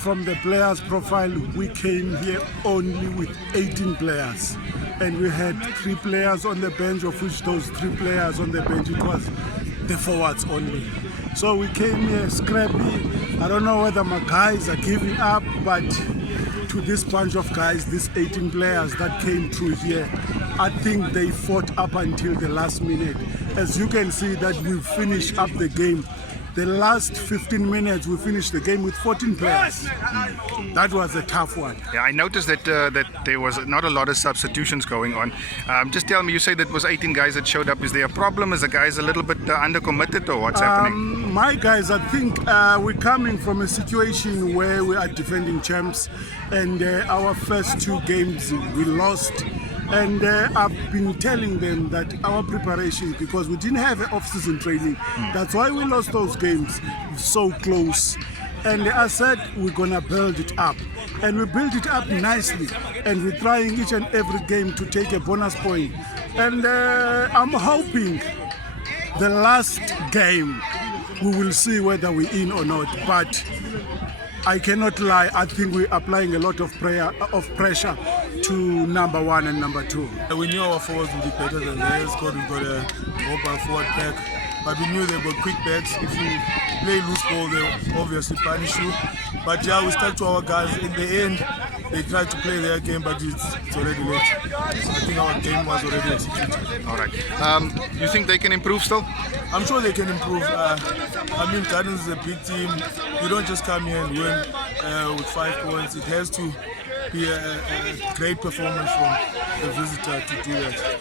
From the players' profile, we came here only with 18 players. And we had 3 players on the bench, of which those 3 players on the bench, it was the forwards only. So we came here scrappy. I don't know whether my guys are giving up, but to this bunch of guys, these 18 players that came through here, I think they fought up until the last minute. As you can see that we finished up the game. The last 15 minutes, we finished the game with 14 players. That was a tough one. Yeah, I noticed that that there was not a lot of substitutions going on. Just tell me, you say that was 18 guys that showed up. Is there a problem? Is the guys a little bit undercommitted, or what's happening? My guys, I think we're coming from a situation where we are defending champs, and our first 2 games we lost. And I've been telling them that our preparation, because we didn't have off-season training, that's why we lost those games so close. And I said we're gonna build it up, and we built it up nicely. And we're trying each and every game to take a bonus point. And I'm hoping the last game we will see whether we're in or not. But I cannot lie, I think we're applying a lot of pressure to number 1 and number 2. We knew our forwards would be better than theirs because we've got a mobile forward pack, but we knew they've got quick backs. If you play loose ball, they'll obviously punish you. But yeah, we stuck to our guys. In the end, they tried to play their game, but it's already late. So I think our game was already executed. All right. You think they can improve still? I'm sure they can improve. I mean, Gardens is a big team. You don't just come here and win with 5 points. It has to be a great performance from the visitor to do that.